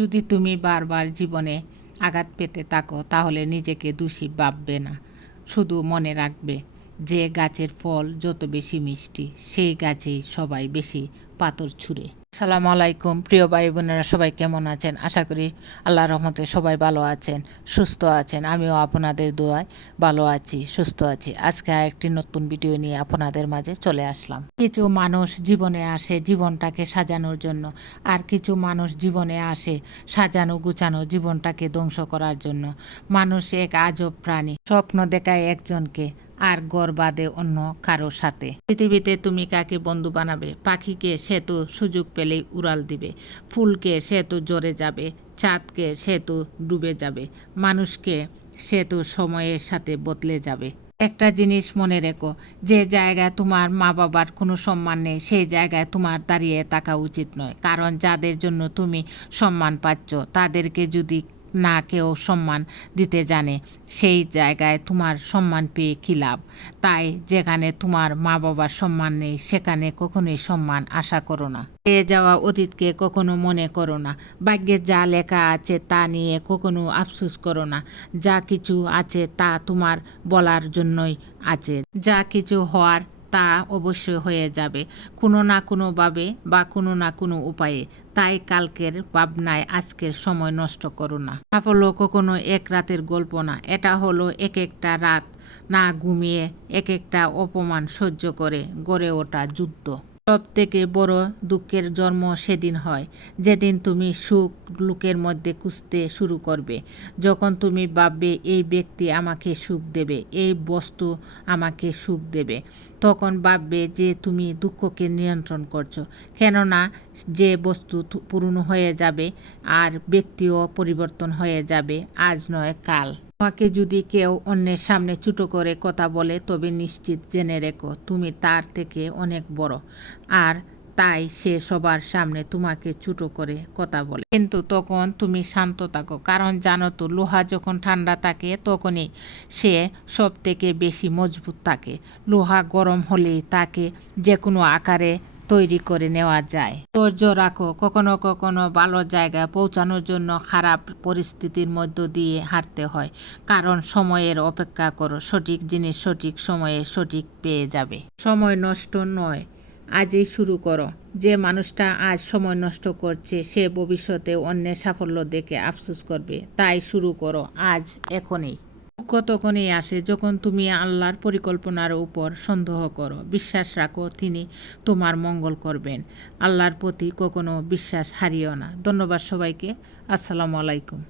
যদি তুমি বারবার জীবনে আঘাত পেতে থাকো, তাহলে নিজেকে দোষী ভাববে না, শুধু মনে রাখবে। যে গাছের ফল যত বেশি মিষ্টি, সেই গাছে সবাই বেশি পাথর ছুঁড়ে। আসসালামু আলাইকুম, প্রিয় ভাই বোনেরা, সবাই কেমন আছেন? আশা করি আল্লাহ রহমতে সবাই ভালো আছেন, সুস্থ আছেন। আমিও আপনাদের দোয়ায় ভালো আছি, সুস্থ আছি। আজকে আরেকটি নতুন ভিডিও নিয়ে আপনাদের মাঝে চলে আসলাম। কিছু মানুষ জীবনে আসে জীবনটাকে সাজানোর জন্য, আর কিছু মানুষ জীবনে আসে সাজানো গুছানো জীবনটাকে ধ্বংস করার জন্য। মানুষ এক আজব প্রাণী, স্বপ্ন দেখায় একজনকে আর গড় বাঁধে অন্য কারও সাথে। পৃথিবীতে তুমি কাকে বন্ধু বানাবে? পাখিকে সে তো সুযোগ পেলেই উড়াল দিবে। ফুলকে সে তো জ্বরে যাবে। চাঁদকে সে তো ডুবে যাবে। মানুষকে সে তো সময়ের সাথে বদলে যাবে। একটা জিনিস মনে রেখো, যে জায়গায় তোমার মা বাবার কোনো সম্মান নেই, সেই জায়গায় তোমার দাঁড়িয়ে থাকা উচিত নয়। কারণ যাদের জন্য তুমি সম্মান পাচ্ছ, তাদেরকে যদি না কেউ সম্মান দিতে জানে। সেই জায়গায় তোমার সম্মান পেয়ে কী লাভ? তাই যেখানে তোমার মা বাবার সম্মান নেই, সেখানে কখনোই সম্মান আশা করো না। পেয়ে যাওয়া অতীতকে কখনো মনে করো না। ভাগ্যে যা লেখা আছে তা নিয়ে কখনো আফসোস করো না। যা কিছু আছে তা তোমার বলার জন্যই আছে। যা কিছু হওয়ার তা অবশ্যই হয়ে যাবে। কোনো না কোনোভাবে বা কোনো না কোনো উপায়ে। তাই কালকের ভাবনায় আজকের সময় নষ্ট করো না। সাফল্য কখনো এক রাতের গল্প না। এটা হলো এক একটা রাত না ঘুমিয়ে এক একটা অপমান সহ্য করে গড়ে ওঠা যুদ্ধ। সব থেকে বড় দুঃখের জন্ম সেদিন হয়। যেদিন তুমি সুখ লোকের মধ্যে খুঁজতে শুরু করবে। যখন তুমি ভাববে, এই ব্যক্তি আমাকে সুখ দেবে, এই বস্তু আমাকে সুখ দেবে। তখন ভাববে যে তুমি দুঃখকে নিয়ন্ত্রণ করছ। কেননা যে বস্তু পুরনো হয়ে যাবে, আর ব্যক্তিও পরিবর্তন হয়ে যাবে, আজ নয় কাল। তোমাকে যদি কেউ অন্যের সামনে ছোটো করে কথা বলে, তবে নিশ্চিত জেনে রেখো, তুমি তার থেকে অনেক বড়। আর তাই সে সবার সামনে তোমাকে ছোটো করে কথা বলে। কিন্তু তখন তুমি শান্ত থাকো, কারণ জানো তো, লোহা যখন ঠান্ডা থাকে, তখনই সে সব থেকে বেশি মজবুত থাকে। লোহা গরম হলেই তাকে যে কোনো আকারে তৈরি করে নেওয়া যায়। ধৈর্য রাখো, কখনো কখনো ভালো জায়গায় পৌঁছানোর জন্য খারাপ পরিস্থিতির মধ্য দিয়ে হাঁটতে হয়। কারণ সময়ের অপেক্ষা করো, সঠিক জিনিস সঠিক সময়ে সঠিক পেয়ে যাবে। সময় নষ্ট নয়, আজই শুরু করো। যে মানুষটা আজ সময় নষ্ট করছে, সে ভবিষ্যতে অন্যের সাফল্য দেখে আফসোস করবে। তাই শুরু করো, আজ, এখনই। দুঃখ তখনই আসে যখন তুমি আল্লাহর পরিকল্পনার উপর সন্দেহ করো। বিশ্বাস রাখো, তিনি তোমার মঙ্গল করবেন। আল্লাহর প্রতি কখনো বিশ্বাস হারিও না। ধন্যবাদ সবাইকে। আসসালামু আলাইকুম।